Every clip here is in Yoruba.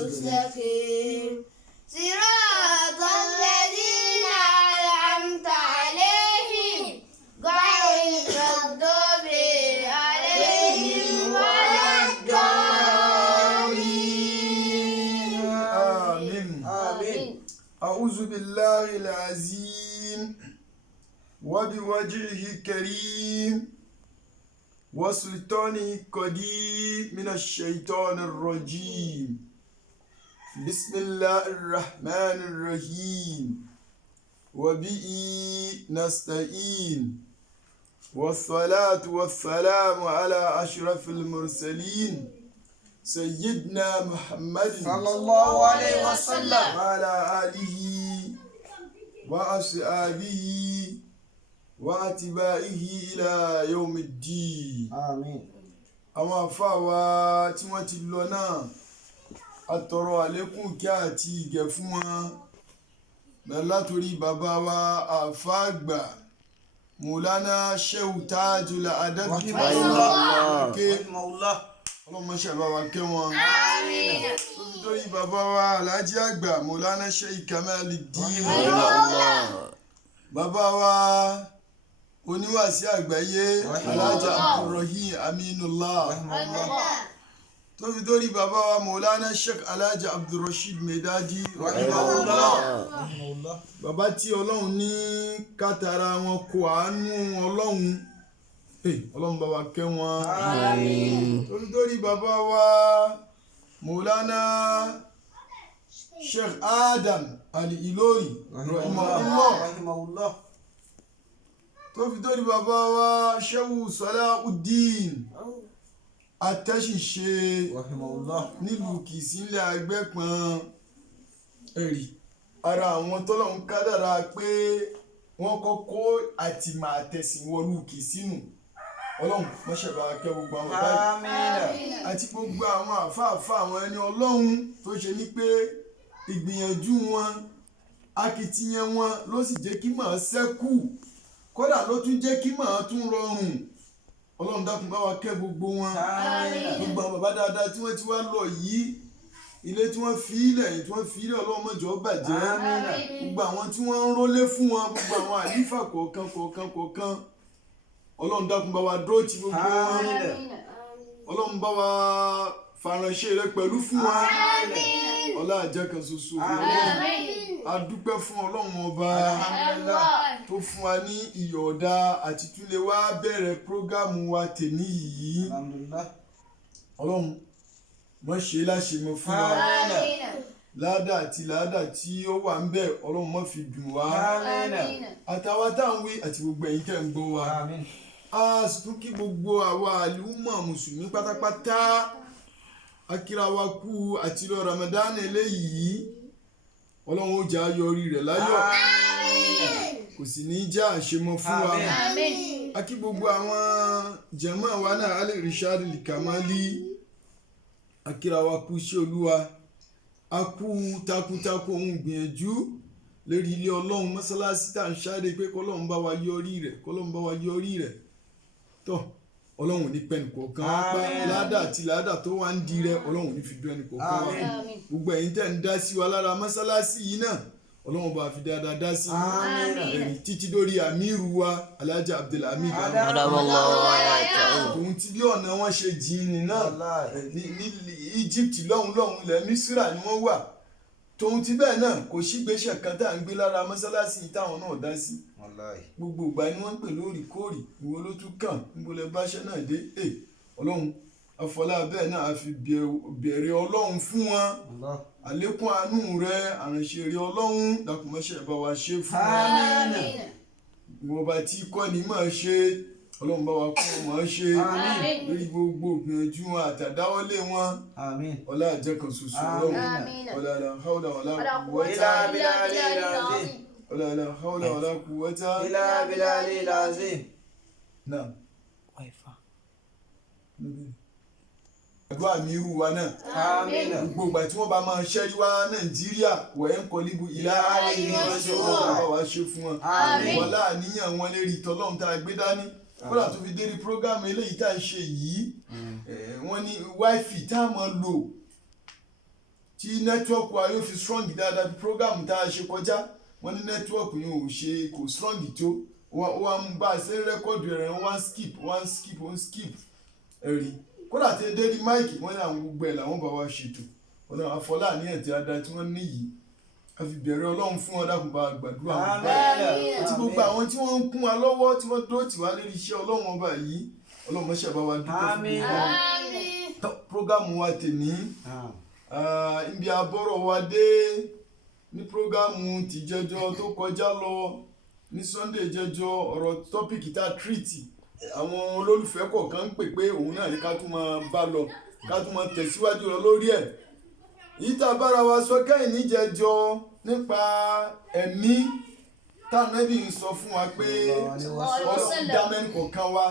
المستقيم صراط الذين أنعمت عليهم غير المغضوب عليهم ولا الضالين آمين. أعوذ بالله العظيم وبوجهه الكريم وسلطانه القديم من الشيطان الرجيم. بسم الله الرحمن الرحيم وبه نستعين والصلاة والسلام على أشرف المرسلين سيدنا محمد صلى الله عليه وسلم وعلى آله وأصحابه وأتباعه إلى يوم الدين. آمين. àwọn àfáà wa tí wọ́n ti lọ náà atọrọ àlékún kí àti ìgẹ̀ fún wọn látòrí bàbá wa àfáà àgbà Mùlánà Shehu Tajul Adabi ọlọ́mọṣẹ́ bá wa kẹ́ wọn. látòrí bàbá wa Alhaji àgbà Mùlánà Sheikh Kamaluddin bàbá wa oníwàásí àgbáyé Alhaji Abdulrahim Aminullah tó fi dórí bàbá wa Mọ̀lánà Sheikh Alhaji Abdulrasheed Medadi bàbá tí ọlọ́run ní kátàrà wọn kó àánú ọlọ́run bá wa kẹ́ wọn tó fi dórí bàbá wa Mọ̀lánà Sheikh Adam Al-Ilori rahimahullah tó fi dórí bàbá wa Shehu Salahuddin Atẹ́ṣìṣe nílùú Kìsínlẹ̀ Ẹgbẹ́pọ̀n ẹ̀rì ara àwọn tọ́lọ́hún kádàrá pé wọ́n kọ́kọ́ àtìmọ̀ àtẹ̀sìn wọlú Kìsínù ọlọ́run mọ́ṣẹ̀bà kẹ́ gbogbo àwọn báyìí àti gbogbo àwọn àfáàfáà àwọn ẹni ọlọ́run tó ṣe ní pé ìgbìyànjú wọn akitiyan wọn ló sì jẹ́ kí màá ṣẹ́kù kódà ló tún jẹ́ kí màá tún rọrùn ọlọ́run dákun bá wa kẹ́ gbogbo wọn gbogbo àwọn bàbá dáadáa tí wọ́n ti wá lọ yìí ilé tí wọ́n fi ilẹ̀ yìí tí wọ́n fi ilẹ̀ ọlọ́run mọ́jọ́ bàjẹ́ gbogbo àwọn tí wọ́n ń rólé fún wọn gbogbo àwọn àlífà kọ̀ọ̀kan ọlọ́run dákun bá wa dúró ti gbogbo wọn ọlọ́run bá wa fàránṣẹ́ rẹ pẹ̀lú fún wa ọlá àjẹkàn ṣoṣo adúpẹ́ fún ọlọ́run ọba tó fún wa ní ìyọ̀ọ̀da àti túnlé wá bẹ̀rẹ̀ prógámù wa tèmi yìí ọlọ́run wọ́n ṣe láṣemọ fún wa ládà tí ó wà ń bẹ̀ ọlọ́run má fi dùn wá àtàwa táwọn wí àti gbogbo ẹ̀yin tẹ́ ń gbọ́ wa a sì tún kí gbogbo àwa àlùmọ̀ mùsùlùmí pátápátá akíra wa kú àti lọ Ramadan eléyìí ọlọ́run ó jà yọrí rẹ̀ láyọ̀ kò sì ní já àṣemọ fún wa a kí gbogbo àwọn jàmá wa náà alẹ́ Rishad Kamali akíra wa kú sí olúwa a kú takuntakun ohun gbìyànjú lórí ilé ọlọ́run mọ́sálásí tá à ń ṣáde pé kọ́lọ́run bá wa yọrí rẹ̀ tọ́ ọlọ́run ní pẹ́ẹ́nì kọ̀ọ̀kan wá pa ládà tó wá ń di rẹ ọlọ́run ní fi dún ẹnì kọ̀ọ̀kan wá gbogbo ẹ̀yin tẹ́ ń dá sí wa lára mọ́sálásí yìí náà ọlọ́run bá fi dáadáa dá sí ẹ̀rí títí dórí àmírù wa Alhaji Abdulhamid òun ti bí ọ̀nà wọn ṣe jìnnì náà ní Egypt lọ́hùn ilẹ̀ Mísírà ni wọ́n wà tóun ti bẹ́ẹ̀ náà kò sígbésẹ̀ kan tá à ń gbé lára mọ́sálásí táwọn náà dá sí gbogbo ìgbà ni wọ́n ń pè lóòrèkóòrè ìwọ ló tún kàn níbo lẹ báṣẹ́ náà dé ọlọ́run afọlá bẹ́ẹ̀ náà a fi bẹ̀rẹ̀ ọlọ́run fún wọn àlékún àánú rẹ àránṣẹ́ rẹ ọlọ́run dákúmọ́ṣẹ́ bá wa ṣe fún wọn ìwọ̀n bá tí kọ́ ni máa ṣe ọlọ́run bá wa kọ́ wọn ṣe lórí gbogbo ìgbìyànjú wọn àtàdáwọ́lé wọn ọlá àjẹkàn ṣoṣo ọlọ́run ọlá àlàáhàwọ̀lá ọlá kúwọ́tà ولا حول ولا قوة إلا بالله العظيم. نعم. àdúrà mi irú wa náà gbogbo ìgbà tí wọ́n bá máa ṣẹ́rí wá Nàìjíríà wẹ̀ ń kọ́ líbu ìlà àìyíwáṣọ́ wa ṣe fún wọn wọn láàníyàn wọn lérí tọ́lọ́run tá a gbé dání kódà tó fi dérí prógámù eléyìí tá a ṣe yìí wọ́n ní wáìfì tá a máa lò tí nẹ́tíwọ́ọ̀kì wa yóò fi strong dáadáa bí program tá a ṣe kọjá wọ́n ní nẹ́tíwọ́ọ̀kì yẹn ò ṣe kò strong tó wọ́n ń bá a ṣe rẹ́kọ̀dù rẹ̀ wọ́n skip ẹ̀rí kódà tí dé ní máìkì wọ́n ní àwọn gbogbo ẹ̀ làwọn bá wa ṣètò wọn náà afọlá àníyàn tí a da tí wọ́n ní yìí a fi bẹ̀rẹ̀ ọlọ́run fún wọn dákun bá gbàdúrà wọn báyìí àti gbogbo àwọn tí wọ́n ń kún wa lọ́wọ́ tí wọ́n dúró tì wá lórí iṣẹ́ ọlọ́run ọba yìí ọlọ́run mọ́ṣẹ́ bá wa dúpẹ́ fún gbogbo prógámù wa tèmi ibi àbọ̀rọ̀ wa dé ní prógámù tìjẹjọ tó kọjá lọ ní Sunday jẹjọ ọ̀rọ̀ tọ́pìkì tá a tírìtì àwọn olólùfẹ́ kọ̀ọ̀kan ń pè pé òun náà ní ká tún máa bá lọ ká tún máa tẹ̀síwájú lọ lórí ẹ̀ yìí tá a bára wa sọ kẹ́yìn níjẹjọ nípa ẹ̀mí tánẹ́bì ń sọ fún wa pé ọlọ́run dá mẹ́rin kọ̀ọ̀kan wa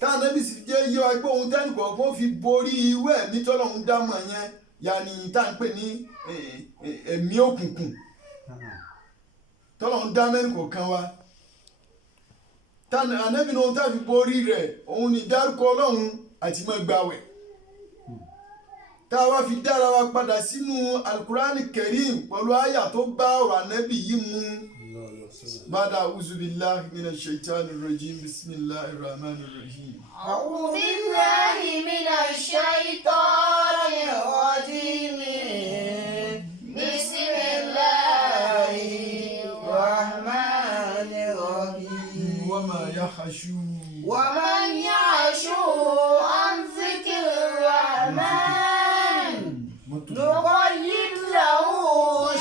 tánẹ́bì sì jẹ́ yé wa pé òun tẹ́nì kọ̀ọ̀kan fi borí irú ẹ̀mí tọ́lọ́run dá mọ̀ yẹn yàní tá à ń pè ní ẹ̀mí òkùnkùn tọ́lọ́run dá mẹ́rin kọ̀ọ̀kan wa tánẹ́bì náà tá fi borí rẹ̀ òun ni dárúkọ ọlọ́run àti máa gbààwẹ̀ tá a wá fi dára wa padà sínú alukurani kerim pẹ̀lú àyà tó bá ọ̀rọ̀ ànábì yìí mu bàdà uzubillahi minash shaitani rajim bismillahir rahmanir rahim. أعوذ بالله من الشيطان الرجيم بسم الله الرحمن الرحيم وما يخشو ومن يعش عن ذكر الرحمن نقيض له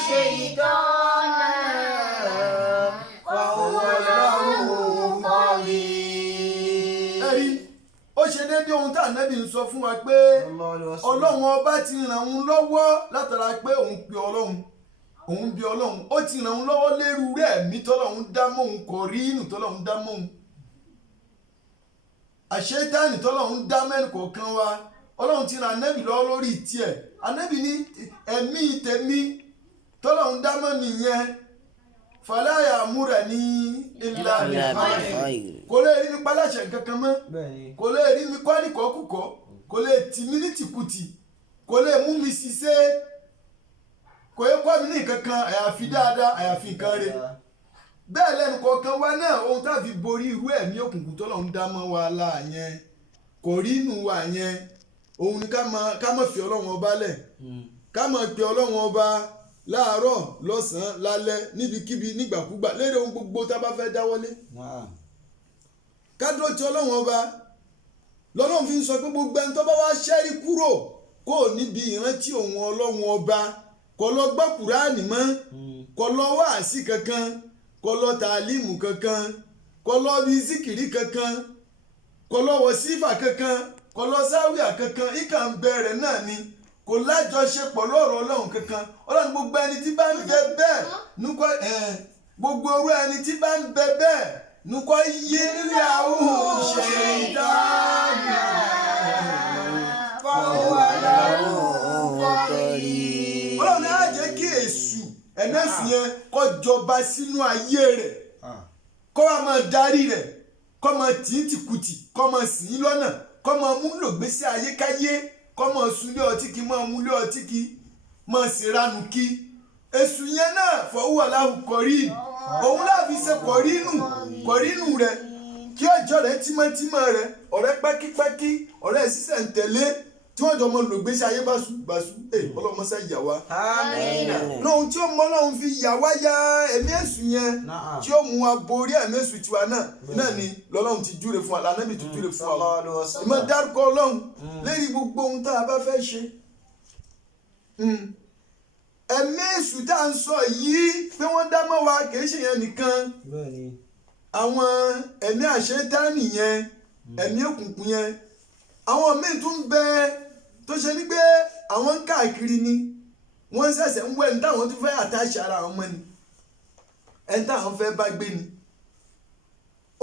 شيطانا فهو له قرين. ó ṣe déédéé ohun tá ànábì ń sọ fún wa pé ọlọ́run ọba ti ràn òun lọ́wọ́ látara pé òun pe ọlọ́run òun bí ọlọ́run ó ti ràn òun lọ́wọ́ lérú rẹ̀ ẹ̀mí tọ́lọ́run dá mọ́ òun kò rí inú tọ́lọ́run dá mọ́ òun àṣetáàní tọ́lọ́run dá mẹ́rin kọ̀ọ̀kan wa ọlọ́run ti ràn ànábì lọ́wọ́ lórí tiẹ̀ ànábì ní ẹ̀mí tèmi tọ́lọ́run dá mọ́ mi yẹn fàlàyà múra ní ìlànà kò lè rí mi paláṣẹ kankan mọ́ kò lè rí mi kọ́ ní kọ́kùkọ́ kò lè tì mí ní tìkùtì kò lè mú mi ṣiṣẹ́ kò yẹ kọ́ mi ní kankan àyàfi dáadáa àyàfi nǹkan rẹ̀ bẹ́ẹ̀ lẹ́nu kọ̀ọ̀kan wa náà ohun tá a fi borí irú ẹ̀mí òkùnkùn tọ́lọ́run dá mọ́ wa la yẹn kò rí inú wa yẹn òun ni ká má fi ọlọ́run ọba lẹ̀ ká má pe ọlọ́run ọba láàárọ̀ lọ́sàn-án lálẹ́ níbikíbi nígbàkúgbà lérè ohun gbogbo tá a bá fẹ́ dáwọ́lé ká dúró ti ọlọ́run ọba lọ́lọ́run fi ń sọ pé gbogbo ẹni tó bá wá ṣẹ́rí kúrò kó níbi ìrántí òun ọlọ́run ọba kó lọ gbọ́ kùránì mọ́ kó lọ wáàsí kankan kó lọ tàlímù kankan kó lọ bí zikiri kankan kó lọ wọ̀sífà kankan kó lọ sáwíà kankan ìkà ń bẹ̀rẹ̀ náà ni kò lájọṣepọ̀ lọ́rọ̀ ọlọ́run kankan ọlọ́run gbogbo ẹni tí bá ń bẹ bẹ́ẹ̀ nukọ́ gbogbo orú ẹni tí bá ń bẹ bẹ́ẹ̀ nukọ́ yé nílé àwọn òṣèré ìdáná fọwọ́ ọlọ́run á jẹ́ kí èṣù ẹ̀mẹ́sì yẹn kó jọba sínú ayé rẹ̀ kó wá máa darí rẹ̀ kó máa tì í tìkùtì kó máa sìn ín lọ́nà kó máa mú lògbésí ayékáyé kọ́mọ sunlé ọtí kí mọ́ múlé ọtí kí mọ́ sèrànù kí èṣù yẹn náà fọwọ́ aláwọ̀ kọ̀rí òun láàfi ṣe kọ̀rínù rẹ̀ kí ọjọ́ rẹ̀ tímọ́tímọ́ rẹ̀ ọ̀rẹ́ pẹ́kípẹ́kí ọ̀rẹ́ sísẹ̀ ń tẹ̀lé tí wọ́n jọ mọ lògbésí ayé báṣubàṣu ọlọ́mọṣẹ́ yà wá. lóhun tí ó mọ lóhun fi yà wá ya ẹ̀mí èṣù yẹn tí ó mú wa borí ẹ̀mí èṣù tiwa náà ni lọ́lọ́run ti júre fún wa lànàbì tó júre fún wa. ìmọ̀ dárúkọ ọlọ́run lérí gbogbo ohun tá a bá fẹ́ ṣe. ẹ̀mí èṣù tá à ń sọ yìí pé wọ́n dá mọ́ wa kì í ṣe yẹn nìkan. àwọn ẹ̀mí àṣetánì yẹn ẹ̀mí òkùnkùn yẹn àwọn míì tún bẹ tó ṣe ní pé àwọn ń káàkiri ni wọ́n ṣẹ̀ṣẹ̀ ń wọ ẹni táwọn tún fẹ́ àtàṣe ara àwọn ọmọ ni ẹni táwọn fẹ́ bá gbé ni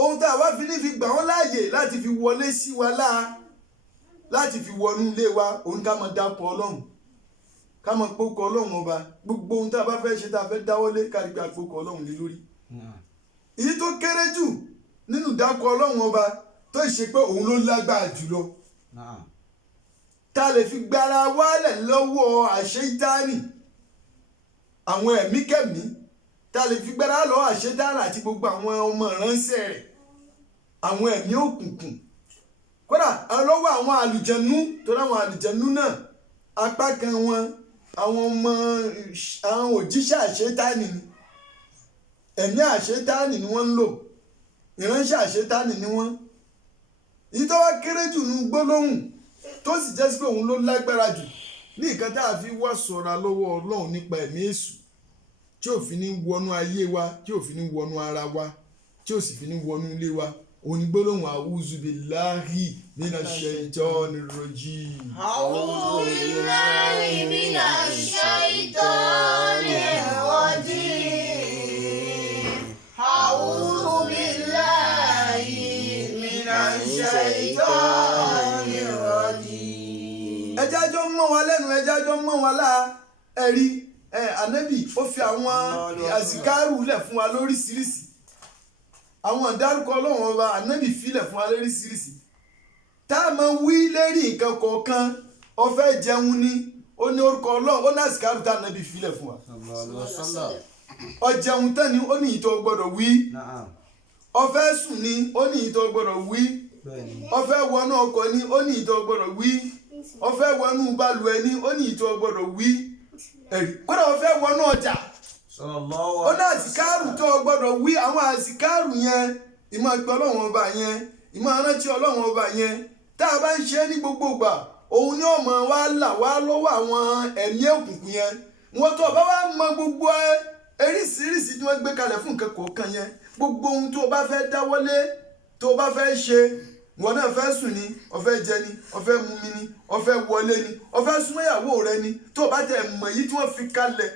ohun tá a wá fi ní fi gbà wọ́n láàyè láti fi wọlé sí wa láà láti fi wọnú ilé wa òun ká máa dápọ̀ ọlọ́run ká máa pókọ ọlọ́run ọba gbogbo ohun tá a bá fẹ́ ṣe tá a fẹ́ dáwọ́lé kárí pé àpòkọ ọlọ́run lé lórí èyí tó kéré jù nínú dákọ̀ ọlọ́run ọba tó ṣe pé òun ló lágbára jùlọ tá lè fi gbára wálẹ̀ lọ́wọ́ àṣetánì àwọn ẹ̀mí kẹ́mí tá lè fi gbára lọ́wọ́ àṣetánì àti gbogbo àwọn ọmọ ìránṣẹ́ rẹ̀ àwọn ẹ̀mí òkùnkùn kódà lọ́wọ́ àwọn àlùjẹ̀nú tó láwọn àlùjẹ̀nú náà apá kan wọn àwọn ọmọ àwọn òjíṣẹ́ àṣetánì ni ẹ̀mí àṣetánì ni wọ́n ń lò ìránṣẹ́ àṣetánì ni wọ́n èyí tó wá kéré jù ní gbólóhùn tó sì jẹ́ sí pé òun ló lágbára jù ní nǹkan tá a fi wá ṣọ́ra lọ́wọ́ Ọlọ́run nípa ẹ̀mí èṣù tí ò fi ní wọnú ayé wa tí ò fi ní wọnú ara wa tí ò sì fi ní wọnú ilé wa òun ni gbólóhùn a'udhu billahi minash shaitonir rajim. A'udhu billahi minash shaitonir rajim. A'udhu billahi minash shaitonir rajim. ẹjájọ́ mọ́ wa lẹ́nu ẹjájọ́ mọ́ wa láà ẹ̀rí ànábì ó fi àwọn àzìkárù lẹ̀ fún wa lóríṣiríṣi àwọn ìdárúkọ Ọlọ́run ọba ànábì filẹ̀ fún wa lóríṣiríṣi tá a máa wí lérí nǹkan kọ̀ọ̀kan ó fẹ́ jẹun ní ó ní orúkọ Ọlọ́run ó ní àzìkárù tá ànábì filẹ̀ fún wa ó jẹun tán ni ó ní ìyí tó gbọ́dọ̀ wí ó fẹ́ sùn ni ó ní ìyí tó gbọ́dọ̀ wí ó fẹ́ wọnú ọkọ̀ ni ó ní ìyí tó gbọ́dọ̀ wí ó fẹ́ wọnú balùwẹ̀ ni ó ní ìyí tó gbọ́dọ̀ wí kódà ó fẹ́ wọnú ọjà ó ní àsìkáàrù tó o gbọ́dọ̀ wí àwọn àsìkáàrù yẹn ìmọ̀ ìpè Ọlọ́run ọba yẹn ìmọ̀ arántí Ọlọ́run ọba yẹn tá a bá ń ṣe ní gbogbo ìgbà òun ni ọmọ wa là wá lọ́wọ́ àwọn ẹ̀mí òkùnkùn yẹn wọn tó o bá wá mọ gbogbo eríṣiríṣi tí wọ́n gbé kalẹ̀ fún nǹkan kọ̀ọ̀kan yẹn gbogbo ohun tó o bá fẹ́ dáwọ́lé tó o bá fẹ́ ṣe wọn náà fẹ́ sùn ni o fẹ́ jẹ ni o fẹ́ mumi ni o fẹ́ wọlé ni o fẹ́ súnmọ́ ìyàwó rẹ ni tó o bá tẹ̀ mọ̀ yìí tí wọ́n fi kalẹ̀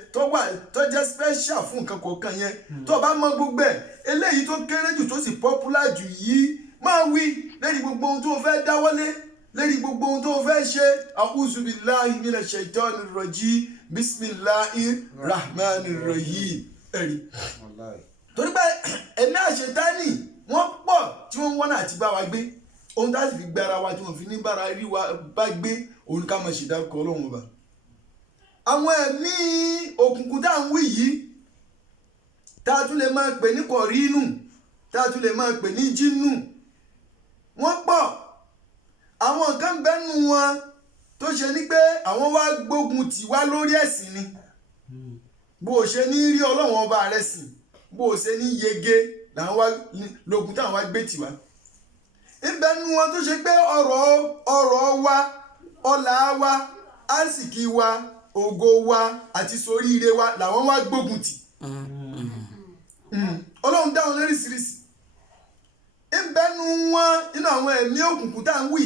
tó jẹ́ special fún nǹkan kọ̀ọ̀kan yẹn tó o bá mọ gbogbo ẹ̀ eléyìí tó kéré jù tó sì popular jù yìí máa wí lórí gbogbo ohun tó o fẹ́ dáwọ́lé lórí gbogbo ohun tó o fẹ́ ṣe a'udhu billahi minash shaitonir rajim bismillahir rahmanir rahim ẹ̀rí torí pé ẹ̀mí àṣetánì wọ́n pọ̀ tí wọ́n ń wọ́n náà àti bá wa gbé ohun tá a sì fi gbára wa tí wọ́n fi ní bára rí wa bá gbé òun ká máa ṣèdárúkọ Ọlọ́run ọba àwọn ẹ̀mí òkùnkùn tá à ń wí yìí tá a tún lè máa pè ní kọ̀rínù tá a tún lè máa pè ní jínù wọ́n pọ̀ àwọn kan bẹ́nu wọn tó ṣe ní pé àwọn wá gbógun tì wá lórí ẹ̀sìn ni bó o ṣe ní rí Ọlọ́run ọba rẹ̀ sìn bó o ṣe ní yege lógun táwọn wá gbé tì wá ìbẹ̀nu wọn tó ṣe pé ọ̀rọ̀ wa ọlà wa àsìkí wa ògo wa àti soríire wa làwọn wá gbógun tì Ọlọ́run dáhùn lóríṣiríṣi ìbẹ̀nu wọn nínú àwọn ẹ̀mí òkùnkùn tá à ń wí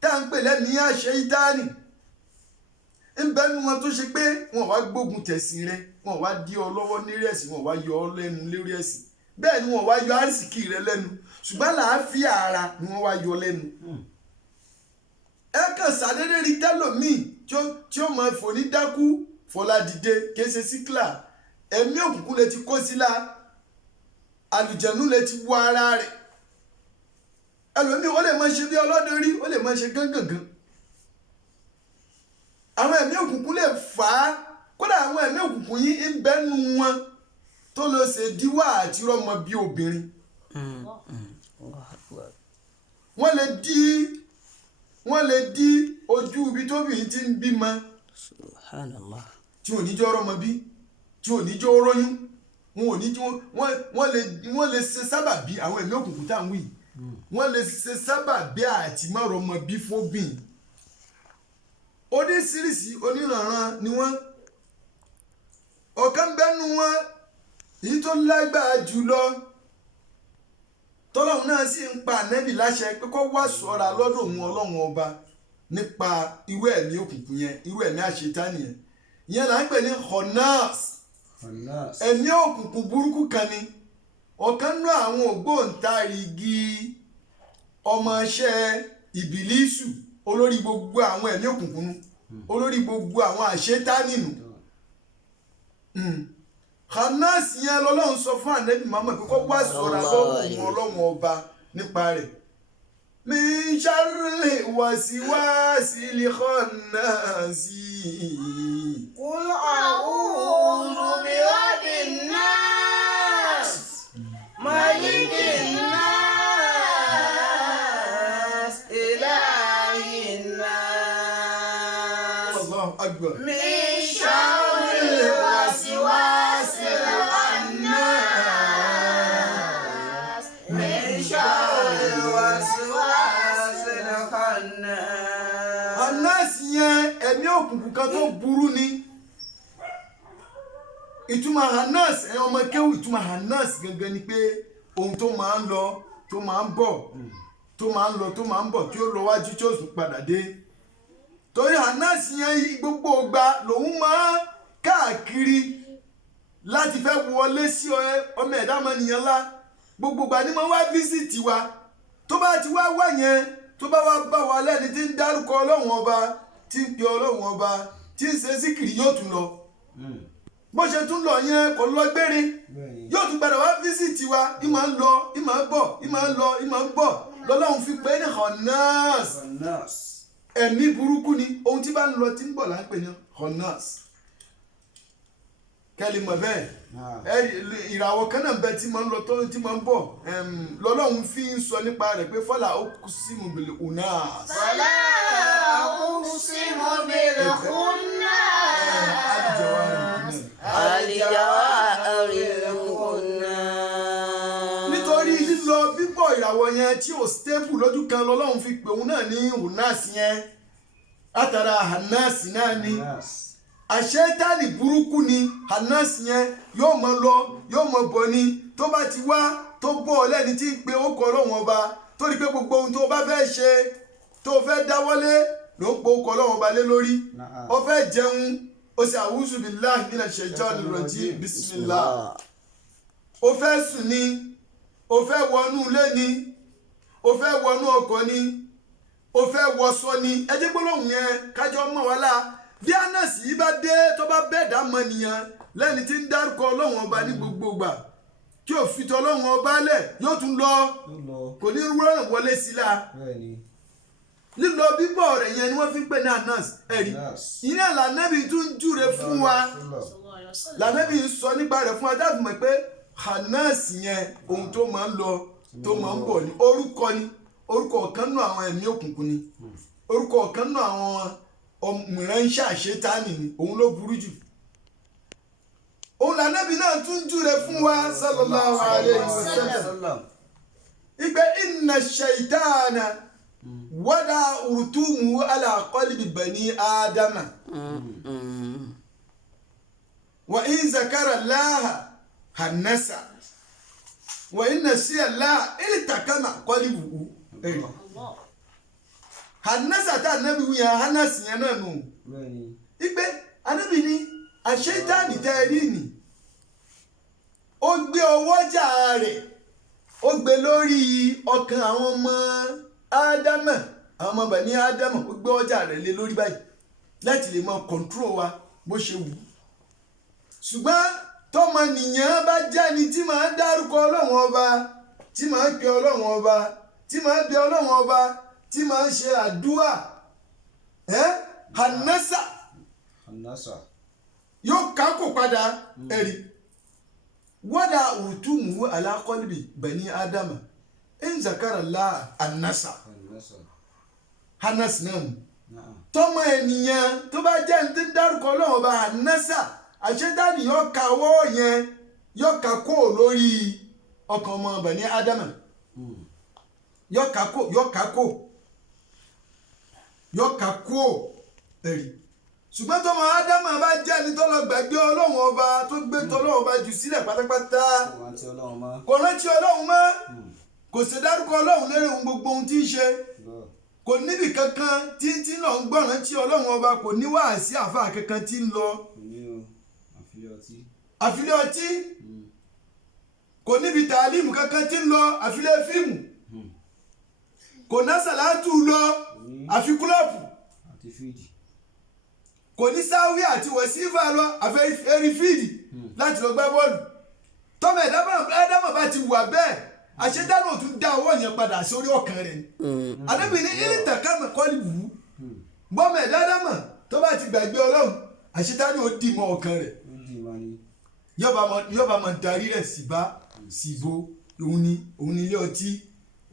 tá à ń pè lẹ́mìí àṣetánì ìbẹ̀nu wọn tó ṣe pé wọn wá gbógun tẹ̀sìn rẹ wọn wá dí ọ lọ́wọ́ lérí ẹ̀sìn wọn wá yọ ọ lẹ́nu lérí ẹ̀sìn bẹ́ẹ̀ ni wọn wá yọ àsìkí rẹ lẹ́nu ṣùgbọ́n làáfíà ara ni wọ́n wá yọ lẹ́nu ẹ kàn sàdédé rí tẹ́lòmíì tí ó máa fò ní dákú fọlá dìde kése síkìlà ẹ̀mí òkùnkùn lè ti kó sílá àlùjẹ̀nú lè ti wọ ara rẹ̀ ẹlòmíì ó lè máa ṣe bí ọlọ́dẹ rí ó lè máa ṣe gángangan àwọn ẹ̀mí òkùnkùn lè fà á kódà àwọn ẹ̀mí òkùnkùn yìí ń bẹ́nu wọn tó lọ ṣèdíwà àti rọmọ bí obìnrin wọ́n lè dí ojú ibi tóbìnrin ti ń bímọ tí ò ní jọ́ ọrọ̀ mọ bí tí ò ní jọ́ oróyún wọ́n lè ṣe sábàbí àwọn ẹ̀mí òkùnkùn tá à ń wí wọ́n lè ṣe sábàbí àti má rọmọ bí fóbìn oríṣiríṣi oníranran ni wọ́n ọ̀kan bẹ́nu wọn èyí tó lágbára jùlọ tọ́lọ́run náà sì ń pa ànẹ́bì láṣẹ pé kó wá ṣọ́ra lọ́dọ̀ òun Ọlọ́run ọba nípa irú ẹ̀mí òkùnkùn yẹn irú ẹ̀mí àṣetánì yẹn ìyẹn là ń pè ní Khannas ẹ̀mí òkùnkùn burúkú kan ni ọ̀kan nú àwọn ògbóǹtarìgì ọmọọṣẹ́ ìbílísù olórí gbogbo àwọn ẹ̀mí òkùnkùn olórí gbogbo àwọn àṣetánì nù Khannas yẹn lọ́lọ́run sọ fún ànẹ́bì Muhammad pé kó wá ṣọ́ra lọ́wọ́ òun Ọlọ́run ọba nípa rẹ̀ من شر الوسواس الخناس قل أعوذ برب الناس ملك الناس إله الناس الله أكبر من شر الوسواس الخناس من شر الوسواس الخناس Hanasi yẹn ẹ̀mí òkùnkùn kan tó burú ni ìtumọ̀ Hanas ẹ̀ ọmọ kéwù ìtumọ̀ Hanas gangan ni pé ohun tó máa ń lọ tó máa ń bọ̀ tó máa ń lọ tó máa ń bọ̀ tí ó lọ wájú tí ó sì padà dé torí Hanas yẹn gbogbo ìgbà lòun máa káàkiri láti fẹ́ wọlé sí ọmọ ẹ̀dá ọmọnìyàn ńlá gbogbo ìgbà ni mo wá fíṣítì wa tó bá ti wá wá yẹn tó bá wá bá wa lẹ́ni tí ń dárúkọ ọlọ́run ọba tí ń pe ọlọ́run ọba tí ń ṣe síkìrì yóò tún lọ bó ṣe tún lọ yẹn kò lọ gbére yóò tún padà wá fíṣítì wa ìmọ̀ ń lọ ìmọ̀ ń bọ̀ ìmọ̀ ń lọ ìmọ̀ ń bọ̀ lọ́lọ́run fi pé ní Hanas ẹ̀mí burúkú ni ohun tí bá ń lọ tí ń bọ̀ là ń pè ní Hanas kẹ́lí mọ̀ bẹ́ẹ̀ ìràwọ̀ kan náà bẹ tí mo ń lọ tó tí mo ń bọ̀ lọ́lọ́run fi ń sọ nípa rẹ̀ pé fọ́là ó kú sí mu bìlì unas. فلا أقسم بالخناس الجوار الكناس nítorí lílọ bíbọ̀ ìràwọ̀ yẹn tí ò stable lójú kan lọ́lọ́run fi pè òun náà ní unas yẹn látara Hanas náà ni àṣetánì burúkú ni Hanas yẹn yóò mọ lọ yóò mọ bọ̀ ni tó bá ti wá tó bọ̀ lẹ́ni tí ń pe orúkọ ọlọ́run ọba torí pé gbogbo ohun tó bá fẹ́ ṣe tó fẹ́ dáwọ́lé ló ń pe orúkọ ọlọ́run ọba lé lórí ó fẹ́ jẹun ó sì a'udhu billahi minash shaitani rajim bismillah ó fẹ́ sùn ni ó fẹ́ wọnú ilé ni ó fẹ́ wọnú ọkọ̀ ni ó fẹ́ wọṣọ ni ẹ jẹ́ gbólóhùn yẹn kájọ mọ̀ wá lá bí Hanas yìí bá dé tó bá bẹ́ẹ̀ dá mọ nìyẹn lẹ́ni tí ń dárúkọ ọlọ́run ọba ní gbogbo ìgbà tí ò fi tọ́ ọlọ́run ọba lẹ̀ yóò tún lọ kò ní rọrùn wọlé sí la lílọ bíbọ̀ rẹ̀ yẹn ni wọ́n fi ń pè ní Hanas ẹ̀rí iná lànàbí tún júre fún wa lànàbí ń sọ nípa rẹ̀ fún wa dáàbò mọ̀ pé Hanas yẹn ohun tó máa ń lọ tó máa ń bọ̀ ní orúkọ ọ̀kan nù àwọn ẹ̀mí òkùnkùn ni orúkọ ọ̀kan nù àwọn ọmọránṣẹ́ àṣetánì ni òun ló burú jù òun lànàbí náà tún júre fún wa sallallahu alayhi wa sallam ìgbẹ́ inna shaytana wada urtumu ala qalbi bani adama wa in zakara allaha hannasa wa in nasiya allaha iltakama qalbuhu Hanasa tá anabi wu yẹn Hanasi yẹn náà nù igbe anabi ni àṣetánì tẹ ẹ rí ni ó gbé ọwọ́jà rẹ̀ ó gbé lórí ọkàn àwọn ọmọ Ádámà àwọn ọmọ bani Ádámà ó gbé ọjà rẹ̀ lé lórí báyìí láti lè máa control wa bó ṣe wù ṣùgbọ́n tọmọnìyàn bá jẹ́ni tí màá dárúkọ ọlọ́run ọba tí màá pe ọlọ́run ọba tí màá bẹ ọlọ́run ọba tí máa ń ṣe àdúrà Hanasa yóò kákò padà ẹ̀rí wọ́dà òtúmù alákọ́lìbì bani Ádámà ń zakara la Hanasa Hanasa náà tọmọ ènìyàn tó bá jẹ́ ní tí ń dárúkọ ọlọ́run ọba Hanasa àṣetánì yóò ka ọwọ́ yẹn yóò ka kó lórí ọkàn ọmọ bani Ádámà yóò ka kó ẹ̀rí ṣùgbọ́n tọmọ Ádámà bá jẹ́ ẹni tó lọ gbàgbé ọlọ́run ọba tó gbé tọlọ́run ọba jù sílẹ̀ pátápátá kò rántí ọlọ́run mọ́ kò sì dárúkọ ọlọ́run lórí ohun gbogbo ohun tí ń ṣe kò níbì kankan tí ń lọ ń gbọ́ràn tí ọlọ́run ọba kò ní wáàsí àfáà kankan tí ń lọ àfilẹ́ ọtí kò níbi tàlímù kankan tí ń lọ àfilẹ́ fíìmù kò ná sàlátù lọ àfi kúlọ̀pù kò ní sáwí àti wẹ̀sífà lọ àfẹ́rí fíìdì láti lọ gbá bọ́ọ̀lù tọ́mọ ẹ̀dámọ̀ bá ti wà bẹ́ẹ̀ àṣetánì ò tún dá ọwọ́ yẹn padà sórí ọkàn rẹ̀ ni ànábì ní ilé ìtàkà mẹ́kọ́lì wù ú bọ́mọ̀ ẹ̀dá dámọ̀ tó bá ti gbàgbé ọlọ́run àṣetánì ò dì mọ́ ọkàn rẹ̀ yọba máa darí rẹ̀ síbá síbo òun ni ilé ọtí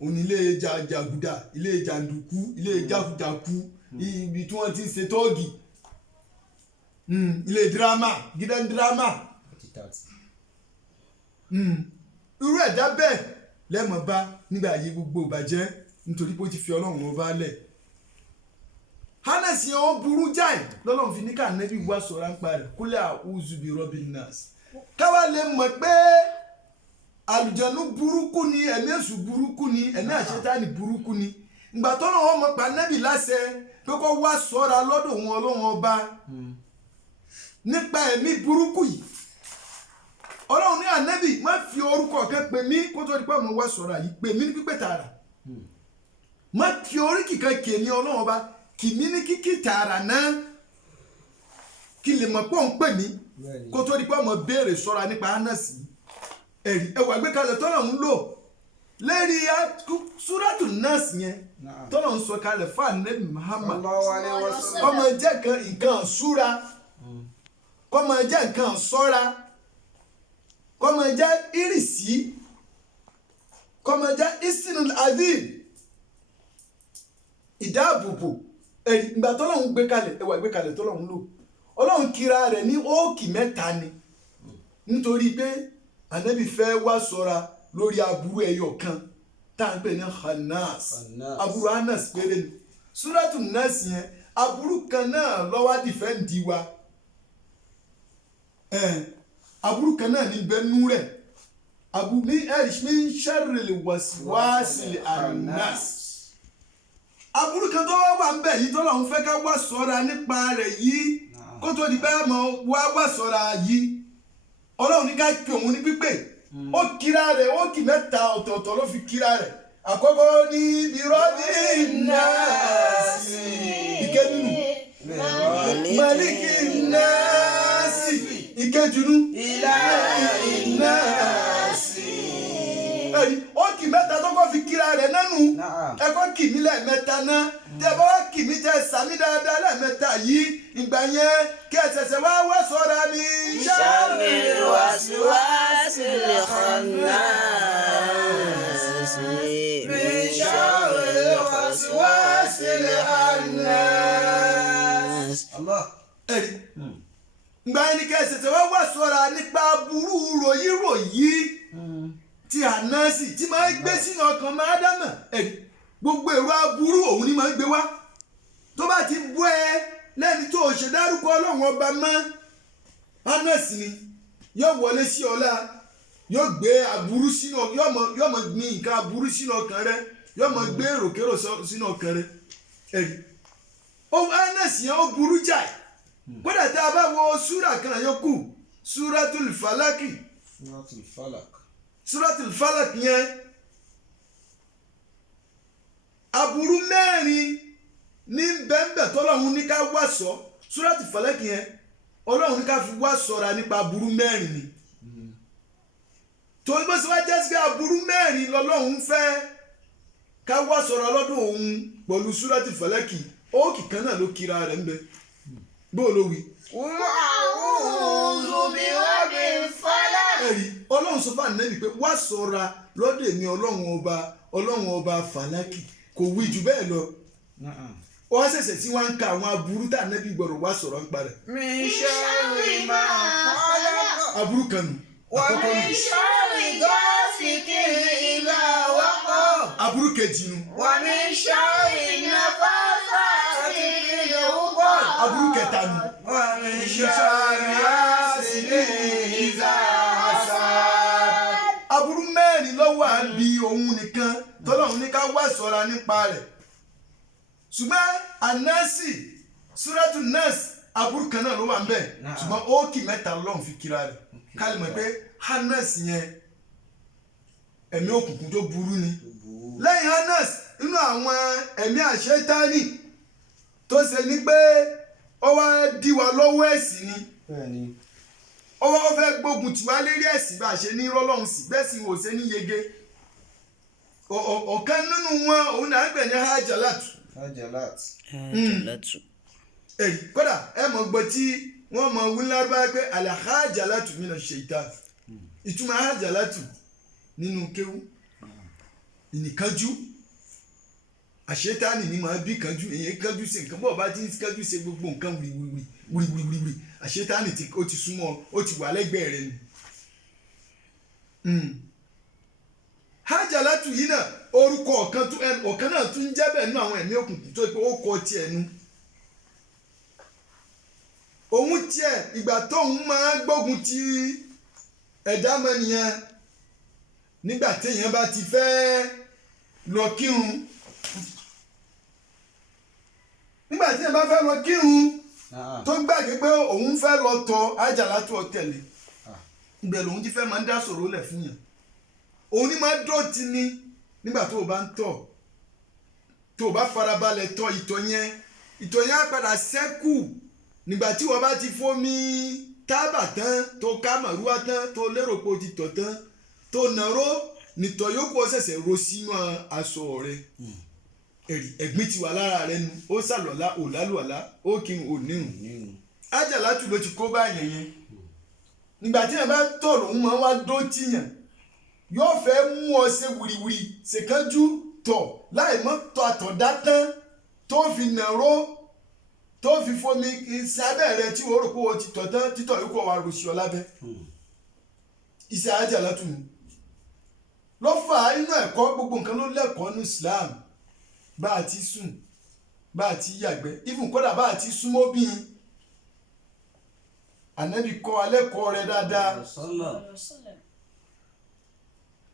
òun ni ilé jàgùdà ilé jàǹdùkú ilé jákujàku ibi tí wọ́n ti ń ṣe tọ́ọ̀gì ilé dírámà gidan dírámà irú ẹ̀dá bẹ́ẹ̀ lẹ́mọ̀ bá nígbà ayé gbogbo ìbàjẹ́ nítorí pé ó ti fi ọlọ́run ọba lẹ̀ Hannes yẹn ó burú jáì lọ́lọ́run fi ní ká nẹ́bí wá sọ̀rọ̀ ń parẹ́ kúlẹ̀ àwùjọ bíi robin nas káwá lè mọ̀ pé àlùjànnú burúkú ni ẹ̀mí èṣù burúkú ni ẹ̀mí àṣetánì burúkú ni ìgbà tó náà wọ́n mọ̀ pa nẹ́bí láṣẹ pé kó wá sọ́ra lọ́dọ̀ wọn ọlọ́run ọba nípa ẹ̀mí burúkú yìí ọlọ́run ní ànẹ́bí má fi orúkọ kan pè mí kó tó di pé mo wá sọ̀rọ̀ yìí pè mí ní pípẹ́ tààrà má fi oríkì kan kè ní ọlọ́run ọba kì mí ní kíkì tààrà náà kí lè mọ̀ pé òun pè mí kó tó di pé mo béèrè sọ́ra nípa Hannes ẹ̀rí ẹwà àgbékalẹ̀ tọ́lọ̀ ń lò lérí súrátù Nas yẹn tọ́lọ̀ ń sọ kalẹ̀ fún ànẹ́bí Muhammad kọ́mọ jẹ́ nǹkan ṣúra kọ́mọ jẹ́ nǹkan ṣọ́ra kọ́mọ jẹ́ ìrìsí kọ́mọ jẹ́ isinul adil ìdáàbòbò ẹ̀rí ìgbà tọ́lọ̀ ń gbé kalẹ̀ ẹwà àgbékalẹ̀ tọ́lọ̀ ń lò ọlọ́run kira rẹ̀ ní óòkì mẹ́ta ni nítorí pé ànábì fẹ́ wá sọ́ra lórí aburú ẹyọ kan tá à ń pè ní Hannas aburú Hannes péré ni súrátù Nas yẹn aburú kan náà lọ́wọ́ dìfẹ́ǹdì wa aburú kan náà ní bẹ́ẹ̀nú rẹ̀ abu ní min sharril waswasil annas aburú kan tó wà ń bẹ̀ yìí tó lọ́n fẹ́ ká wá sọ́ra nípa rẹ̀ yìí kó tó di bẹ́ẹ̀ mọ́ wá sọ́ra yìí ọlọ́run ní ká pè òun ní pípé ó kíra rẹ̀ ó kì mẹ́ta ọ̀tọ̀ọ̀tọ̀ ló fi kíra rẹ̀ àkọ́kọ́ ní bírọ́dì náàsì ìkẹ́dùnú màlíkì náàsì ìkẹ́dùnú ìlàhì náàsì. ó kì mẹ́ta tó kọ́ fi kíra rẹ̀ nánu ẹ̀kọ́ kì mí lẹ́ẹ̀mẹ́ta náà tẹ́ bá wá kì mí tẹ́ sàmí dáadáa lẹ́ẹ̀mẹ́ta yìí ìgbà yẹn kí ẹ ṣẹ̀ṣẹ̀ wá sọ́ra mi. sharril waswasil khannas min sharril waswasil khannas. ẹ̀rí ìgbà yẹn ni kí ẹ ṣẹ̀ṣẹ̀ wá sọ́ra nípa burú ròyìnròyìn ti Hannes tí máa ń gbé sínú ọkàn máa dámà ẹ̀rí gbogbo èrò aburú òun ni máa ń gbé wá tó bá ti bú ẹ lẹ́ni tó ṣe dárúkọ ọlọ́run ọba mọ́ Hannes ni yóò wọlé sí ọlá yóò gbé aburú sínú yóò mọ gbin nǹkan aburú sínú ọkàn rẹ yóò mọ gbé èròkérò sínú ọkàn rẹ ẹ̀rí Hannes yẹn ó burú jáì kódà tá a bá wo súrà kan yòókù súratul falaki súratul falak yẹn aburú mẹ́rin ní bẹ́ẹ̀nbẹ́ tọ́lọ́run ní ká wá sọ súratul falak yẹn ọlọ́run ní ká fi wá sọ̀ra nípa aburú mẹ́rin ni torí bó ṣe wá jẹ́ sí pé aburú mẹ́rin lọ́lọ́run fẹ́ ká wá sọ̀ra lọ́dún òun pẹ̀lú súratul falak ókì kan náà ló kira rẹ̀ ń bẹ bó ló wí. a'udhu bi rabbil falaq. ẹ̀rí ọlọ́run sọ fún ànábì pé wá sọ̀ra lọ́dọ̀ èmi ọlọ́run ọba fàlákì kò wí jù bẹ́ẹ̀ lọ. ó wá ṣẹ̀ṣẹ̀ tí wọ́n ń ka àwọn aburú tá ànábì gbọ́dọ̀ wá sọ̀rọ̀ ń parẹ́. min sharri ma khalaq. aburú kan nù. wa min sharri ghasiqin idha waqab. aburú kejì nù. wa min sharri nafathati fil 'uqad. aburú kẹta nù. wa min sharri hasidin idha hasad. aburú mẹ́rin ló wà bí òun nìkan tọ́lọ́run ní ká wá sọ̀ra nípa rẹ̀ ṣùgbọ́n Hannes súrátù Nas aburú kan náà ló wà ń bẹ̀ ṣùgbọ́n ókì mẹ́ta lọ́run fi kíra rẹ̀ ká lè mọ̀ pé Hannes yẹn ẹ̀mí òkùnkùn tó burú ni lẹ́yìn Hannes nínú àwọn ẹ̀mí àṣetánì tó ṣe ní pé ó wá dí wa lọ́wọ́ ẹ̀sìn ni ó wá fẹ́ gbógun tiwa lérí ẹ̀sìn bá a ṣe ní rọ́lọ́run sí bẹ́ẹ̀ sì wò ṣe ní yege ọ̀kan nínú wọn òun náà ń pè ní hajalatu. Hajalatu. èyí kódà ẹ mọ̀ gbọ́ tí wọ́n mọ̀ wí lárúbá pé alhajalatu mina shaitan ìtumọ̀ hajalatu nínú kéwú ìnìkanjú àṣetáni ni màá bí kanjú èyí kanjú ṣe nǹkan bọ́ọ̀ bá ti ń kanjú ṣe gbogbo nǹkan wìrìwìrì àṣetáni ó ti súnmọ́ ó ti wà lẹ́gbẹ̀ẹ́ rẹ ni. hajalatu yìí náà orúkọ ọ̀kan náà tún jẹ́ bẹ́ẹ̀ nínú àwọn ẹ̀mí òkùnkùn tó pé ó kọ tiẹ̀ nu. òun tiẹ̀ ìgbà tóun máa gbógun ti ẹ̀dá mọ́nìyàn nígbà téèyàn bá ti fẹ́ lọ kírun nígbà téèyàn bá fẹ́ lọ kírun tó gbàgbé pé òun fẹ́ lọ tọ̀ hajalatu ọ̀tẹ̀lẹ̀ ibẹ̀ lòun ti fẹ́ máa ń dá sọ̀rọ̀ lẹ̀ fún yàn òun ni máa dọ̀tí ni nígbà tó o bá ń tọ̀ tó o bá farabalẹ̀ tọ̀ ìtọ̀ yẹn á padà ṣẹ́kù nígbà tí wọ́n bá ti fomi tábà tán tó ká màrúwá tán tó lérò pé o ti tọ̀ tán tó nàró nìtọ̀ yòókù ó ṣẹ̀ṣẹ̀ ro sínú aṣọ rẹ̀ ẹ̀gbin ti wà lára rẹ̀ nu ó ṣàlùwàlá ò lálùwàlá ó kírun ò nírun hajalatu ló ti kó báyẹn yẹn nígbà tí yẹn bá tọ̀ lòun máa wá dó tìyàn yóò fẹ́ mú ọ ṣe wìrìwìrì ṣèkánjú tọ̀ láì mọ́ tọ̀ àtọ̀dá tán tó fi nàró tó fi fomi sábẹ́ rẹ tí wọ́n rò pé o ti tọ̀ tán títọ̀ yóò kọ́ wa rò sí ọ lábẹ́ iṣẹ́ hajalatu ló fà á inú ẹ̀kọ́ gbogbo nǹkan ló lẹ́kọ̀ọ́ ní Islam bá a ti sùn bá a ti yàgbẹ́ even kódà bá a ti súnmọ́ bí i ànábì kọ́ alẹ́kọ̀ọ́ rẹ dáadáa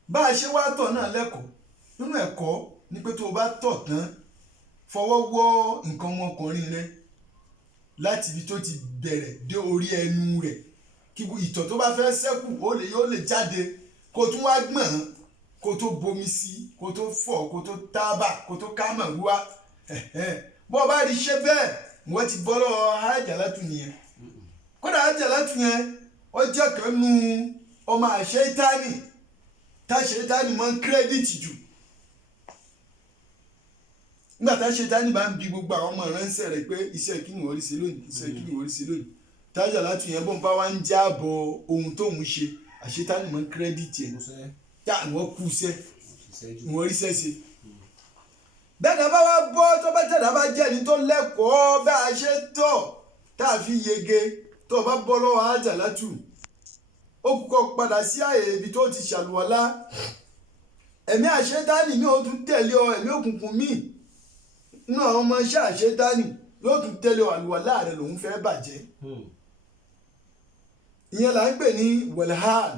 bá a ṣe wá tọ̀ náà lẹ́kọ̀ọ́ nínú ẹ̀kọ́ ni pé tó o bá tọ̀ tán fọwọ́ wọ́ nǹkan ọmọkùnrin rẹ láti ibi tó ti bẹ̀rẹ̀ dé orí ẹnu rẹ̀ kí ìtọ̀ tó bá fẹ́ ṣẹ́kù yóò lè jáde kó tún wá gbọ̀n kó tó bomi sí kó tó fọ̀ kó tó tábà kó tó ká màrúwá bó o bá rí ṣe bẹ́ẹ̀ wọ́n ti bọ́ lọ́wọ́ hajalatu nìyẹn kódà hajalatu yẹn ó jẹ́ kan nu ọmọ àṣetánì táṣetánì máa ń kírẹ́dìtì jù nígbà táṣetánì bá ń bi gbogbo àwọn ọmọ ìránṣẹ́ rẹ̀ pé iṣẹ́ kí ni wọ́n rí sí lónìí iṣẹ́ kí ni wọ́n rí sí lónìí hajalatu yẹn bó ń bá wá ń jábọ̀ ohun tóun ṣe àṣetánì máa ń kírẹ́dìtì ẹ̀ yá wọ́n kú iṣẹ́ wọ́n rí iṣẹ́ ṣe. bẹ́ẹ̀ bá wá bọ́ tó bá tẹ̀dá bá jẹ́ ẹni tó lẹ́kọ̀ọ́ bá a ṣe tọ̀ tá a fi yege tó o bá bọ́ lọ́wọ́ hajalatu ó kọ́ padà sí àyè ibi tó ti ṣàlùwàlá ẹ̀mí àṣetánì mi ò tún tẹ̀lé ọ ẹ̀mí òkùnkùn mi nínú àwọn ọmọ iṣẹ́ àṣetánì yóò tún tẹ̀lé ọ àlùwàlá rẹ lòun fẹ́ bàjẹ́ ìyẹn là ń pè ní wẹ̀lhán.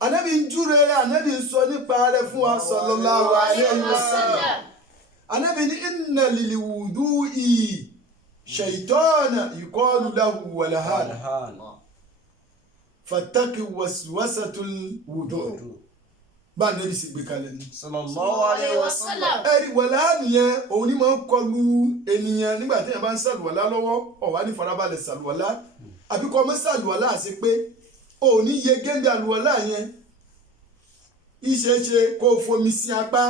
Ànábì ń júre Ànábì ń sọ nípa rẹ̀ fún wa sallallahu alaihi wasallam. Ànábì ní inna lil wudu'i shaytana yuqalu lahu walhan fattaqi waswasatul wudu' bá Ànábì sì gbé kalẹ̀ ní. sallallahu alaihi wasallam. ẹ̀rí wàlhán yẹn òun ni máa ń kọlu ènìyàn nígbà tí èèyàn bá ń ṣàlùwàlá lọ́wọ́ ọ̀wá ní farabalẹ̀ ṣàlùwàlá àbí kọ́ mọ́ ṣàlùwàlá àṣẹ pé o ní yẹ gẹ́gẹ́ àlùwàlá yẹn ìṣeéṣe kó o fomi sí apá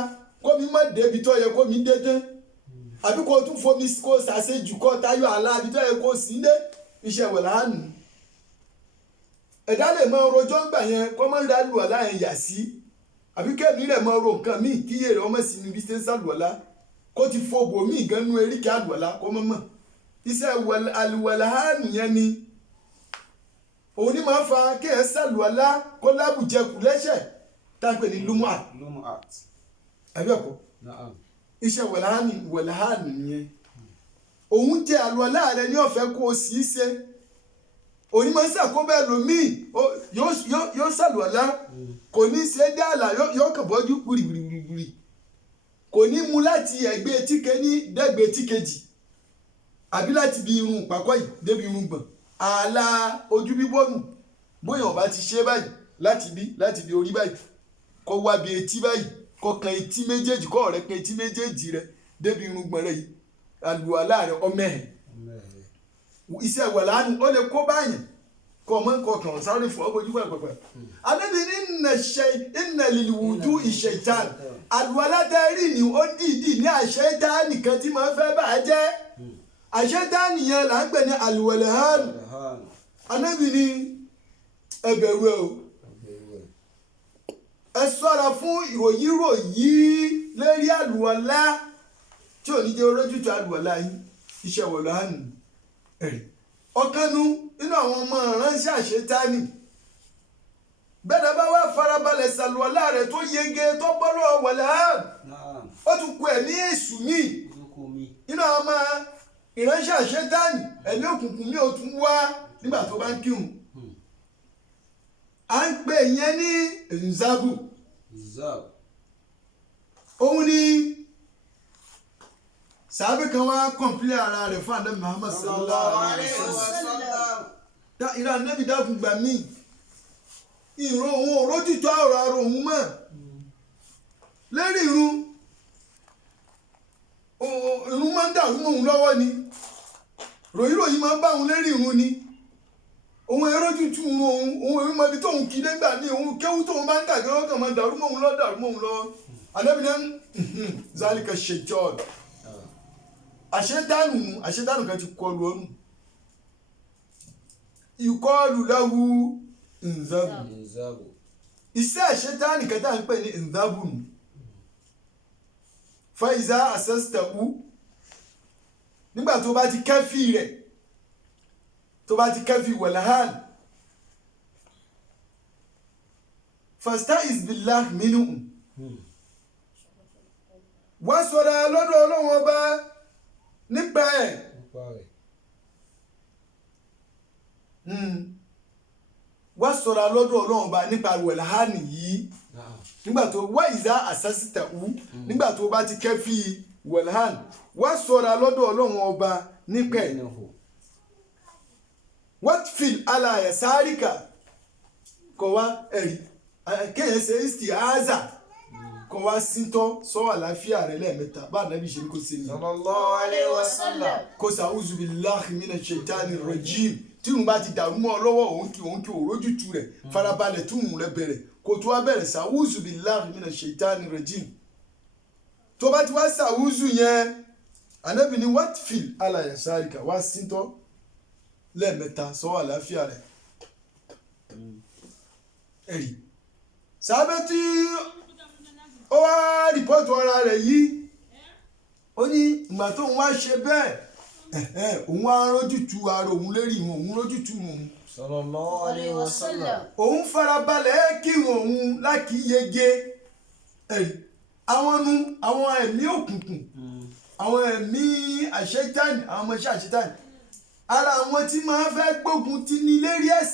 kó mi má débi tó yẹ kó mi dé tán àbí kó o tún fomi kó o ṣàṣejù kó o tayọ àlá àbí tó yẹ kó o sì ń dé iṣẹ́ wàlhán. ẹ̀dá lè mọ rojọ́ ńgbà yẹn kó má ń da àlùwàlá yẹn yà sí àbí kẹ́mi rẹ̀ mọ ro nǹkan míì kí yèrè ọmọ sí níbi tí ń ṣàlùwàlá kó ti fo bòmíì gan nú eríkẹ́ àlùwàlá kó mọ́ mọ́ iṣẹ́ àlùwàlhán yẹn ni òun ni máa ń fa kéèyàn ṣàlùwàlá kó lábùjẹkù lẹ́sẹ̀ tá a pè ní lumuat àbí ẹ̀kọ́ iṣẹ́ wàlhán nìyẹn òun jẹ́ àlùwàlá rẹ ní ọ̀fẹ́ kó o sì í ṣe òní máa ń ṣàkóbẹ́ lòmíì yóò ṣàlùwàlá kò ní ṣe dáàlà yóò kàn bọ́jú gbùrìgbùrìgbùrì kò ní mú láti ẹ̀gbẹ́ etí kẹ́ni dẹ́gbẹ́ etí kejì àbí láti bí irun pàkọ́ yìí débi irun gbọ̀n ààlà ojú bíbọ́nù bóyá ọba ti ṣe báyìí láti bí orí báyìí kó wá bí etí báyìí kó kan etí méjèèjì kó ọ̀rẹ́ kan etí méjèèjì rẹ débi irun gbọ̀n rẹ yìí àlùwàlá rẹ ọmọ ẹ̀ iṣẹ́ wàlhán ó lè kó báyìí kọ́ ọmọ kọ̀ọ̀kan sáré fún ọgbọ́jú pẹ̀pẹ̀pẹ̀. Ànábì ní inna lil wudu'i shaytan. Àlùwàlá tẹ́rì ni ó dìídì ní àṣẹ́tánì kan tí máa ń fẹ́ bà á jẹ́. Àṣẹ́tánì yẹn là ń pè ní al-walhan. Ànábì ní ẹ bẹ̀rù ẹ o. Ẹ ṣọ́ra fún ìròyìn lérí àlùwàlá tí ò ní jẹ́ orójútu àlùwàlá yín. Iṣẹ́ walhan ẹ̀rí. Ọ̀kanú nínú àwọn ọmọ ìránṣẹ́ àṣetánì bẹ́ẹ̀ bá wá farabalẹ̀ ṣàlùwàlá rẹ̀ tó yege tó bọ́rọ̀ walhan ó tún kú ẹ̀mí èṣù míì nínú àwọn ọmọ ìránṣẹ́ àṣetánì ẹ̀mí òkùnkùn mi ò tún wá nígbà tó bá ń kírun. À ń pè yẹn ní nzabu. Òun ni sàbí kan wá kọ̀ǹpilẹ̀ ara rẹ̀ fún àdé Muhammad sallallahu alayhi wa sallam. Ìrà nẹ́bí dákun gbà mí ìrun òun òrójútó àrò òun mọ̀ lérí ìrun máa ń dàrú mọ́ òun lọ́wọ́ ni ròyìnròyìn máa ń bá òun lérí ìrun ni òun erójútó òun èmi mọ ibi tóun kí dégbà ní òun kéwú tóun bá ń dàgbé ọkàn máa dàrú mọ́ òun lọ́wọ́ ànábì náà zálìkà ṣèjọ́ àṣetánù kan ti kọlu ọnù ìkọlù lahu nzabu iṣẹ́ àṣetánù kan tá à ń pè ní nzabu nù faiza asasta'u nígbà tó bá ti kẹ́fì rẹ̀ tó bá ti kẹ́fì walhan fasta'iz billahi minhu wá sọ̀rọ̀ lọ́dọ̀ Ọlọ́run ọba nípa ẹ̀ wá sọ̀rọ̀ lọ́dọ̀ Ọlọ́run ọba nípa walhan yìí nígbà tó wá ìzá asasta'u nígbà tó bá ti kẹ́fì walhan wá sọ̀rọ̀ lọ́dọ̀ Ọlọ́run ọba nípa ẹ̀ watfil ala yasarika kọ̀ wá ẹ̀rí kéèyàn ṣe isti'aza kọ̀ wá síntọ́ sọ́wọ́ àlàáfíà rẹ̀ lẹ́ẹ̀mẹ́ta bá ànábì ṣe ní kò sí ni. sallallahu alayhi wa sallam. kò sa'uzu billahi minash shaitani rajim tí òun bá ti dàrú mọ́ ọ lọ́wọ́ òun kí òrójútu rẹ̀ farabalẹ̀ tí òun rẹ̀ bẹ̀rẹ̀ kò tó wá bẹ̀rẹ̀ sa'uzu billahi minash shaitani rajim tó bá ti wá sa'uzu yẹn ànábì ní watfil ala yasarika wá síntọ́ lẹ́ẹ̀mẹ́ta sọ́wọ́ àlàáfíà rẹ̀ ẹ̀rí sábẹ́ tí ó wá rìpọ́tù ara rẹ̀ yìí ó ní ìgbà tó ń wá ṣe bẹ́ẹ̀ òun wá rójútu ara òun lérí ìwọ̀n òun rójútu òun sallallahu alayhi wa sallam. òun farabalẹ̀ kírun òun láti yege ẹ̀rí àwọn ẹ̀mí òkùnkùn àwọn ẹ̀mí àṣetánì àwọn ọmọ iṣẹ́ àṣetánì ara àwọn tí máa fẹ́ gbógun ti ní lérí ẹ̀sìn.